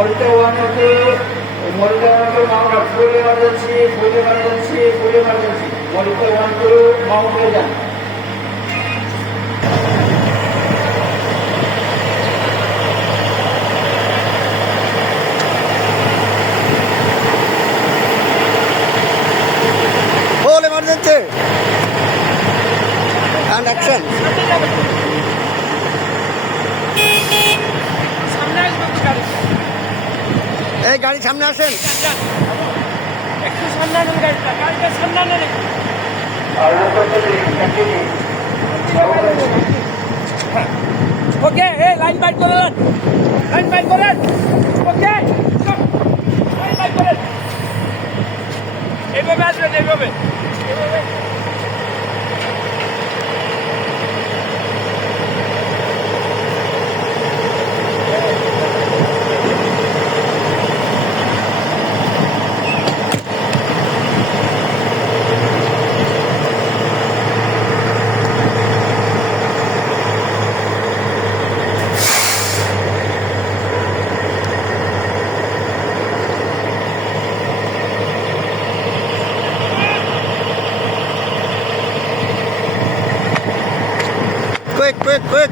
monitor 1 and 2, monitor 1 to mount up, full emergency, full emergency, full emergency. Monitor 1 to mount region. Full emergency. And action. এই গাড়ি সামনে আসেন। একটু সামনে আনুন গাড়িটা, গাড়িটা সামনে আনুন। ওকে, এই লাইন বাইট করেন, লাইন বাইট করেন। ওকে, লাইন বাইট করেন। এইভাবে আসবেন, এইভাবে এইভাবে। Quick, quick, quick.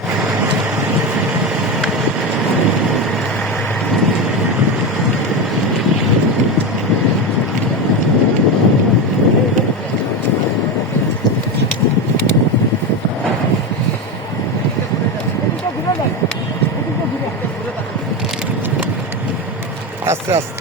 আস্তে আস্তে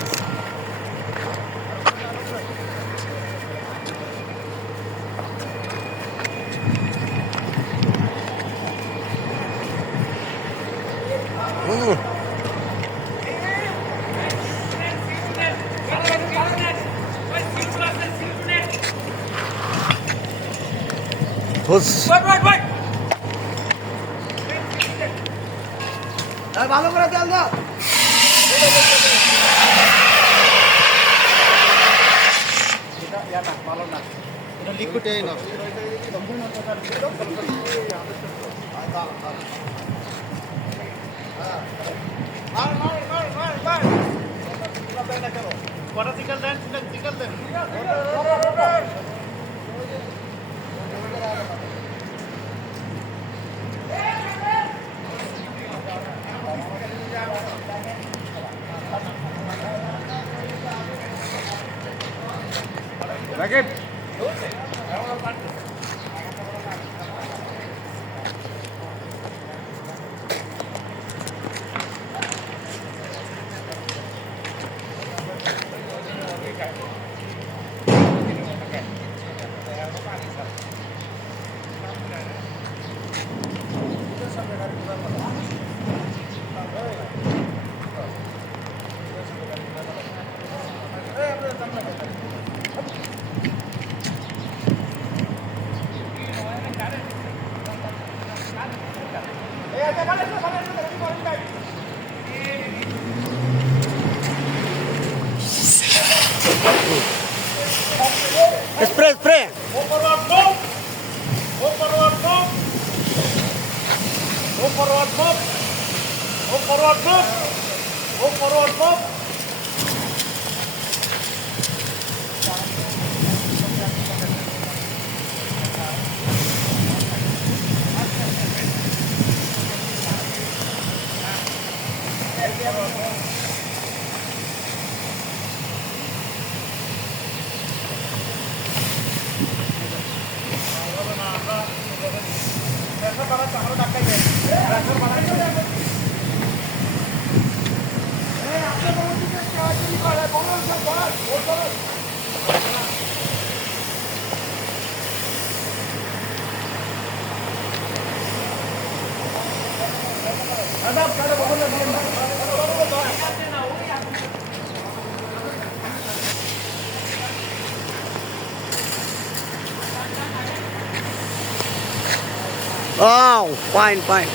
ভালো করে তেল দাও। ভালো না, এটা লিকুইডই না। কটা সিকাল দেন, সিকাল দেন। Racket. Spray, spray. Go forward, move. Go forward, move. Go forward, move. Go forward, move. Go forward, move. Oh, fine, fine.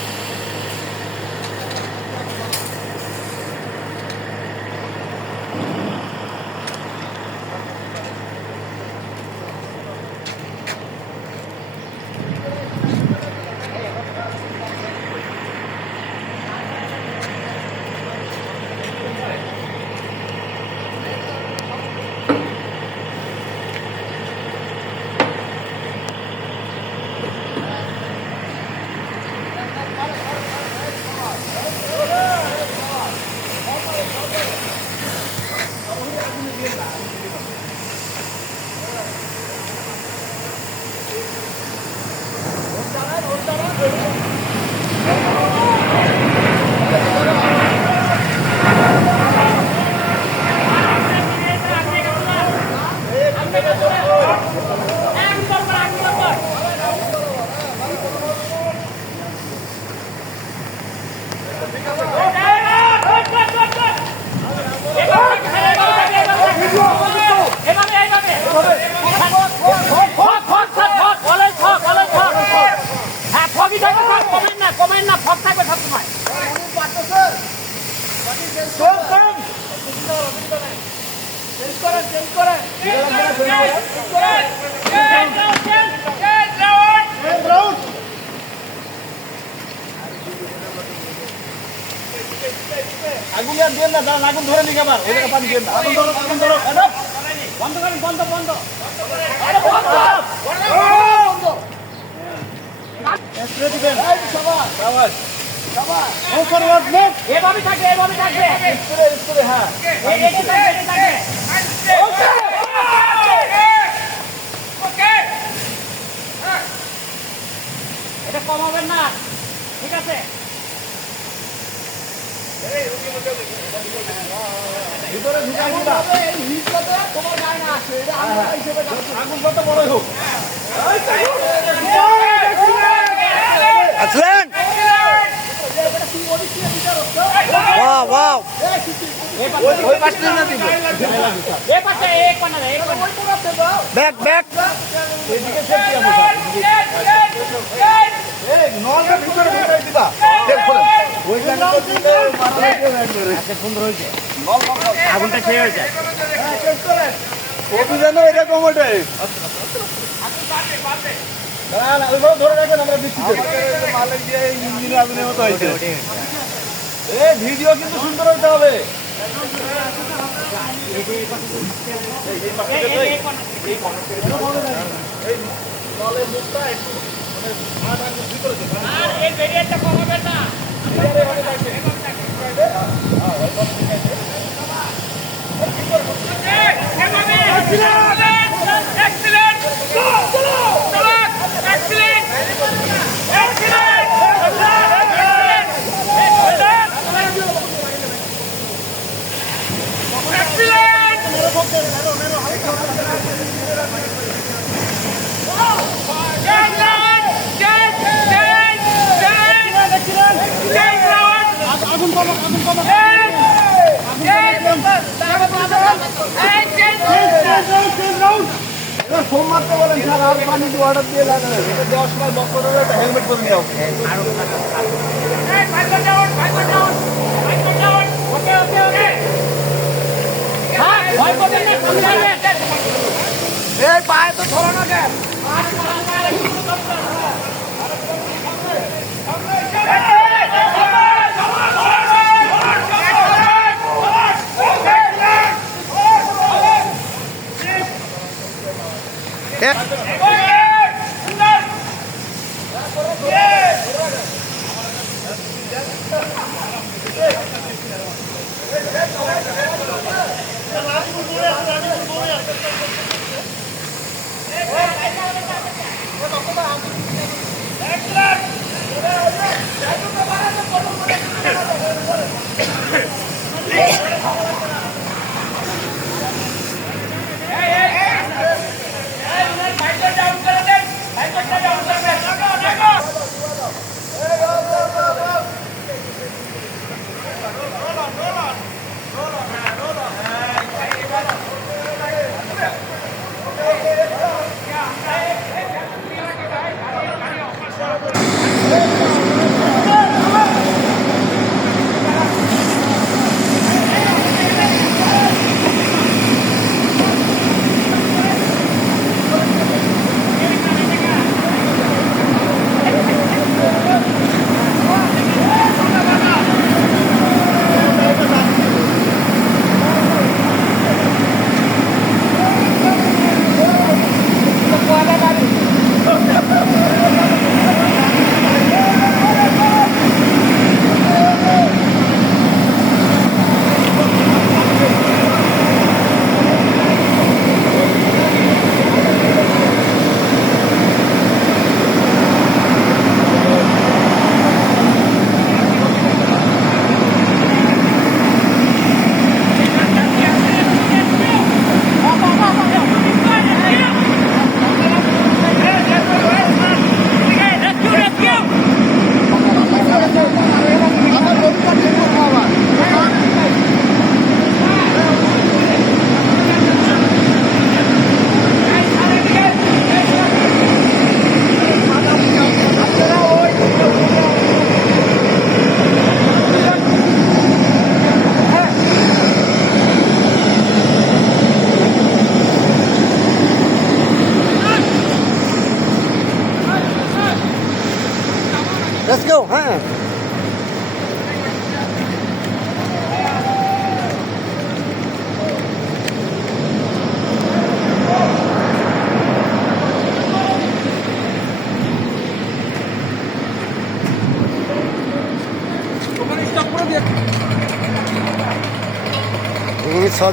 আগুন আর দেন না, দাঁড়ান, আগুন ধরে নিয়ে আবার এই জায়গা পানি দেন না। আগুন ধরো, আগুন ধরো। বন্ধ করেন, বন্ধ বন্ধ স্প্রে দিবেন। শাবাশ। Move forward, move. এভাবে থাকবে, এভাবে থাকবে। স্প্রে, স্প্রে, হ্যাঁ। এগিয়ে থাকবে, এগিয়ে থাকবে। এটা কমাবেন না, ঠিক আছে? ভিতরে ঢুকাই দিবা। আগুন কত বড়ই হোক। Excellent! Wow, wow! ওই পাশ থেকে না দিব। এই পাশে, এক পানা দেয়, এক পানা। Back, back! এদিকে সেফটি আছে স্যার। এই নলটা ভিতরে ঢুকাই দিবা। দেখ খোলেন। ওইখানে তো দিলে মারা যাবে। আচ্ছা, সুন্দর হয়েছে। নল বন্ধ। আগুনটা শেষ হয়ে যায়। হ্যাঁ, চেক করেন। কত যেন এরকম ওঠে। না, না, ওইভাবে ধরে রাখেন, আমরা দিচ্ছি। মালিক দিয়ে ইঞ্জিন আগুনের মতো হয়েছে। এই ভিডিও কিন্তু সুন্দর হতে হবে। আর এই ভেরিয়েন্টটা কমাবেন না। ফোন মারতে বলেন স্যার, আর পানি দিয়ে অর্ডার দিয়ে লাগানো। এটা দেওয়ার সময় বক্তব্য একটা হেলমেট করে নিয়ে আসবে। এই পায়ে তো ধরো না কেন? Hey,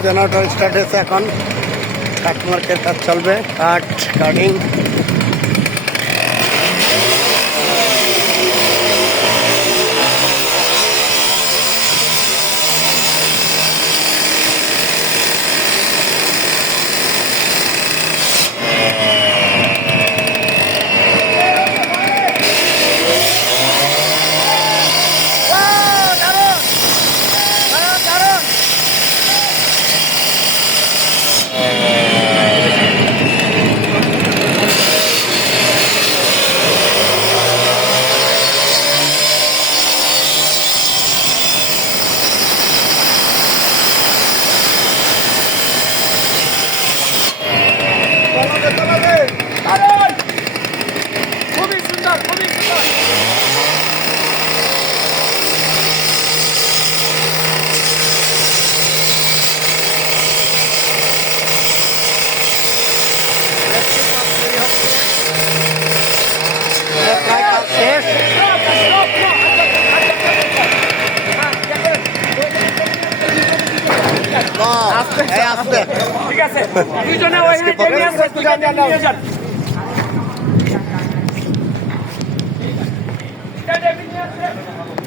জেনারেটর স্টার্ট হয়েছে, এখন কাটমার্কের কাজ চলবে, কাঠ কাটিং। দারুণ! খুবই সুন্দর, খুবই সুন্দর। শেষ। এই আস্তে। ঠিক আছে, দুইজনে ওইখানে টেনে আসবে, দুইজনে নিয়ে যান।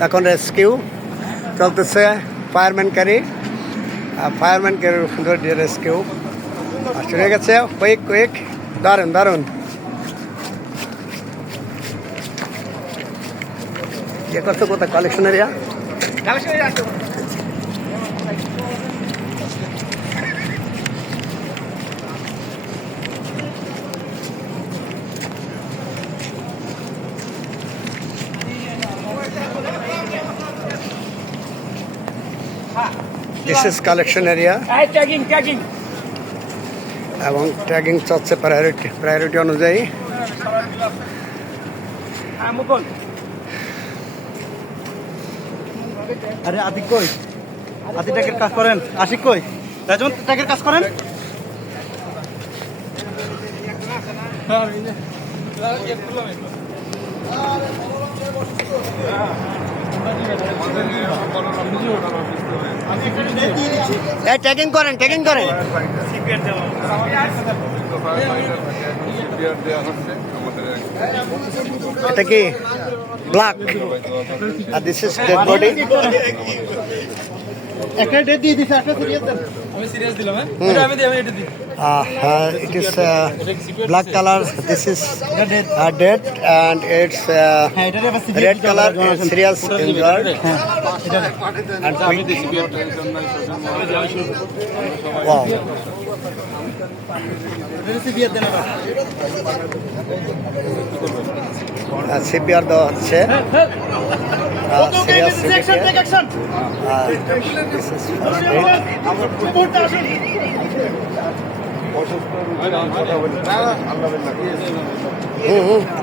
এখন রেস্কিউ চলতেছে, ফায়ারম্যান ক্যারি সুন্দর দিয়ে রেস্কিউ শুরু হয়ে গেছে। কুইক দারুন দারুন। ইয়ে করছো কোথায় collection area? This is collection area tagging এবং ট্যাগিং চলছে প্রায়োরিটি অনুযায়ী। হ্যাঁ মুকুল, আরে আদিক কই? আদি ট্যাগের কাজ করেন। আশিক কই? রাজন ট্যাগের কাজ করেন। ট্যাগিং করেন। এটা কি ব্ল্যাক আর দিস ইজ ডেড বডি। একটা ডেট দিয়ে দিছে, একটা সিরিয়াস দেন। আমি সিরিয়াস দিলাম, হ্যাঁ আমি এটা দিই। It is black color. This is dead, and it's হ্যাঁ এটারে আবার serious red color. It's serious injured. And wow. Serious দেন আবার। CPR দেওয়া হচ্ছে। Serious action take action. This is first aid. মুহূর্তে আসুন।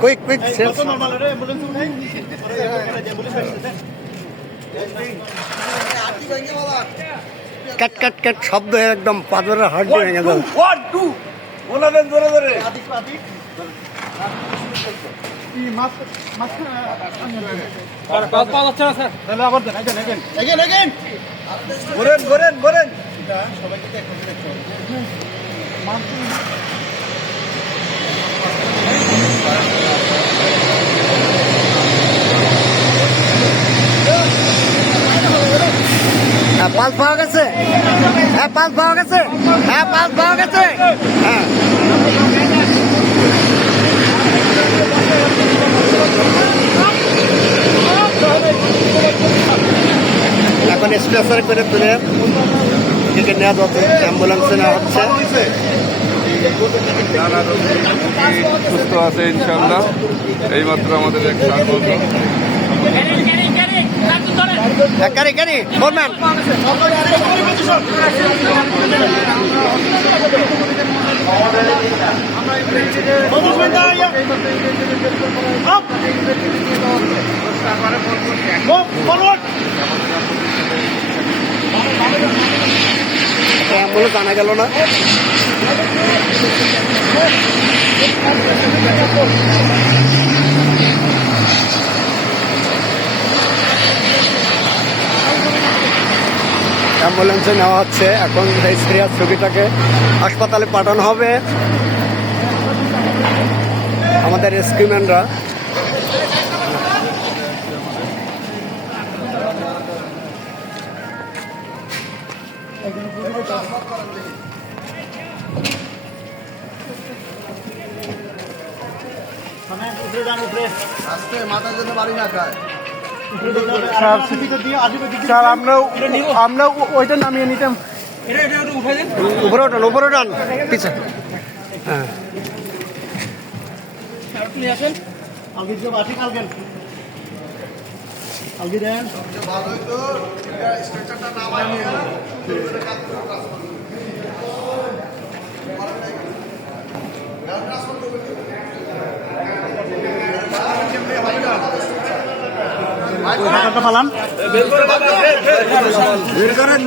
Quick. কত নরমাল রে অ্যাম্বুলেন্স উঠাই। অ্যাম্বুলেন্স আসছে। কাট শব্দ একদম পাথরের হাড় ভেঙে গেল। 1 2 ওনাদের ধরে আদিক কি মাছ আর কাজ পাওয়া যাচ্ছে না স্যার। তাহলে আবার দেন। এগেন ঘোরেন। সবাইকে দেখো। পাল পাওয়া গেছে। পাল পাওয়া গেছে। হ্যাঁ এখন স্ট্রেচার করে তুলে এদিকে নেওয়া যাচ্ছে, অ্যাম্বুলেন্সে নেওয়া হচ্ছে। সুস্থ আছে ইনশাল্লাহ। এইমাত্র আমাদের এক সার বলতো গাড়ি ফোরম্যান অ্যাম্বুলেন্স আনা গেল না। অ্যাম্বুলেন্সে নেওয়া হচ্ছে। এখন এই সিরিয়াস রোগীটাকে হাসপাতালে পাঠানো হবে। আমাদের রেস্কিউম্যানরা মাথার জন্য বাড়ি না খায়। স্যার আমরা ওইটা নামিয়ে নিতাম। উপরে ওঠান পিছা। হ্যাঁ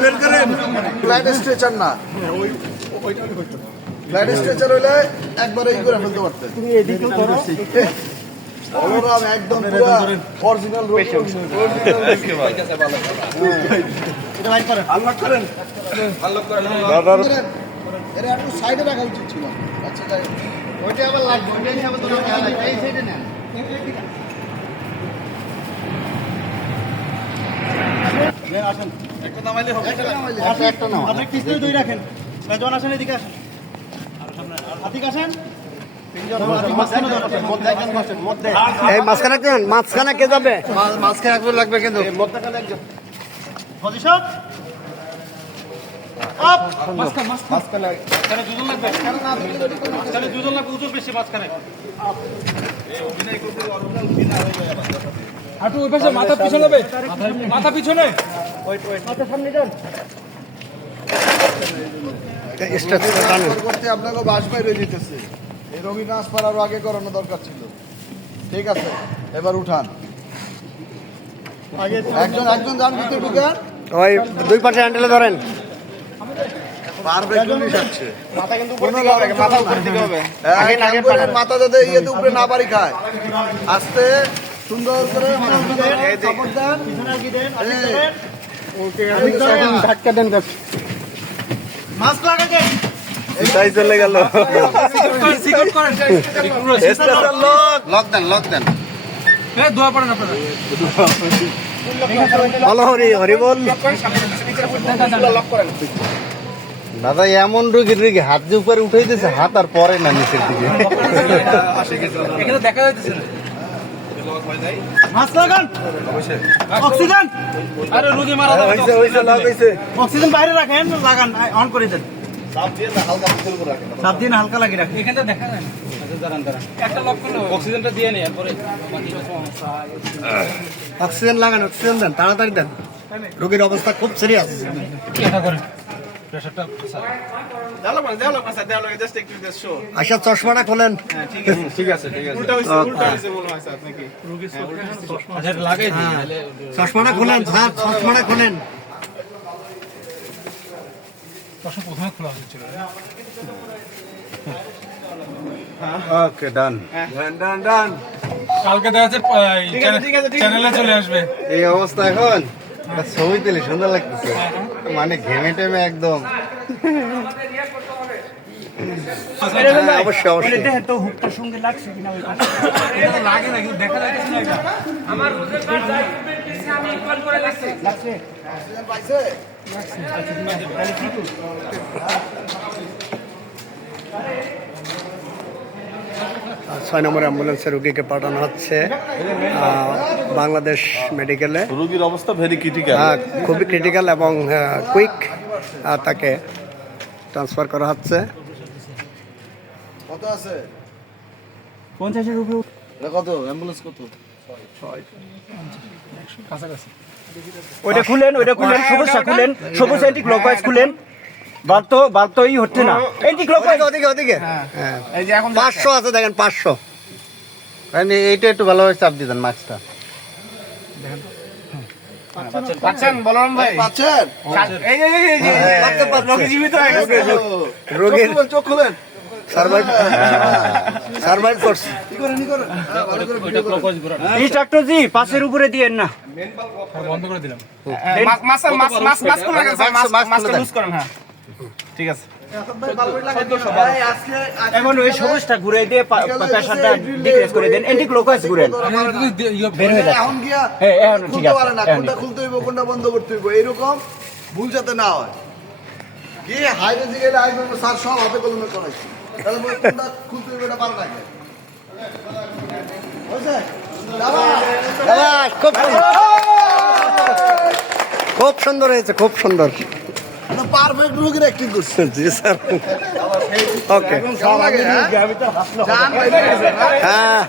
বের করেন ফ্লাইট স্ট্রেচার না, ফ্লাইট স্ট্রেচার হইলে একবারে ই করে ফেলতে পারতেন। তুমি এদিকেও ধরো একদম পুরো অরিজিনাল রোড। এটা একটু সাইডে রাখা উচিত ছিল। আচ্ছা যাই, ওইটা আবার লাগবে, ওইটা নিয়ে আবার তোমরা খেয়াল রাখবে। এই সাইডে না, একটা নামাইলে হবে। একটা নাও, আপনি পিছনে দুই রাখেন। মেজবান আসেন, এদিকে আসেন, এদিকে আসেন। এই মাঝখানে কে যাবে? মাঝখানে একজন লাগবে কিন্তু। পজিশন আপ, মাঝখানে দুজন লাগবে। মাঝখানে দুজন লাগবে, উঁচু বেশি মাঝখানে। হাঁটু ওই পাশে, মাথা পিছনে হবে, মাথা পিছনে, মাথা সামনে যান। আপনাকে বাস বাইরে দিতেছে। এই রোগী ট্রান্সফার আরো আগে করানো দরকার ছিল। ঠিক আছে, এবার উঠান। একজন যান ভিতরে ঢুকান। ওই দুই পাশে হ্যান্ডেলে ধরেন। মাথা যাতে ইয়েতে উপরে না পারি খায়। আস্তে সুন্দর করে ধাক্কা দেন। মাস্ক লাগাতে চলে গেল। লক দেন। ভালো হরি বল। দাদা এমন রোগী হাত যে উপরে উঠে দিয়েছে, হাত আর পরে না নিচের দিকে। দেখা যাচ্ছে মাস্ক লাগান, অক্সিজেন। আরে রোগী মারা যাচ্ছে, অক্সিজেন বাইরে রাখেন, লাগান, অন করে দেন। চাপ দিয়ে না হালকা লাগিয়ে রাখেন। এখানটা দেখা যায় না। একটা লক করলে অক্সিজেনটা দিয়ে নেই, এরপরে অক্সিজেন লাগান, অক্সিজেন দেন, তাড়াতাড়ি দেন। রোগীর অবস্থা খুব সিরিয়াস। এটা করেন, প্রেসারটা আচ্ছা চশমাটা খোলেন। চশমাটা খোলেন স্যার, চশমাটা খোলেন। প্রথমে খোলা হয়েছিল। ওকে ডান। কালকে দেখা যাচ্ছে চ্যানেলে চলে আসবে। এই অবস্থা এখন ছবি তুলে সুন্দর লাগতেছে, মানে ঘেমে টেমে একদম। অবশ্যই অবশ্যই তো হুকটার সঙ্গে লাগছে কিনা, এটা তো লাগে না, কিন্তু দেখা যাচ্ছে না। এটা আমার রোজের বার যাই দিছি, আমি কল করে লাগছে। অক্সিজেন পাইছে? ছয় নম্বর অ্যাম্বুলেন্সে রোগীকে পাঠানো হচ্ছে বাংলাদেশ মেডিকেলে। রোগীর অবস্থা ভেরি ক্রিটিক্যাল, খুবই ক্রিটিক্যাল এবং কুইক তাকে ট্রান্সফার করা হচ্ছে। কত আছে? 50-এর উপরে। কত অ্যাম্বুলেন্স কত? কাছাকাছি। ওইটা খুলেন, সবুজটা খুলেন, সবুজ অ্যান্টি ক্লকওয়াইজ খুলেন। বালতোই হচ্ছে না, অ্যান্টি ক্লকওয়াইজ। ওদিকে হ্যাঁ, এই যে এখন 500 আছে, দেখেন 500। এইটা একটু ভালোভাবে চাপ দিতেন মাছটা। পাচ্ছেন বলরাম ভাই? পাচ্ছেন? এই রোগী জীবিত হয়ে গেছে। রোগীর চোখ খুলেন। সার্ভাইভ করছে। ইন্সট্রাক্টর জি পাশের উপরে দিয়েন না। ঠিক আছে। এখন ওই সবুজটা ঘুরে দিয়ে প্রেসারটা ডিক্রিজ করে দেন, এন্টি ক্লকওয়াইজ ঘুরেন। বের হয়ে যাচ্ছে। এখন গিয়া হ্যাঁ, এখন ঠিক খুলতে আছে, পারে না, এখন কোনটা খুলতে হইব কোনটা বন্ধ করতে হইব, এরকম ভুল যাতে না হয়। কি হাইরে দিকে একদম স্যার সব হাতে কলমে করাইছি, তাহলে কোনটা খুলতে হইব এটা পারে না কে? হয়েছে? খুব সুন্দর হয়েছে, খুব সুন্দর। পারফেক্ট রোগীর অ্যাক্টিং করছে। জি স্যার, ওকে। কেমন লাগে, হ্যাঁ? জান বাইরে গেছে, হ্যাঁ? হ্যাঁ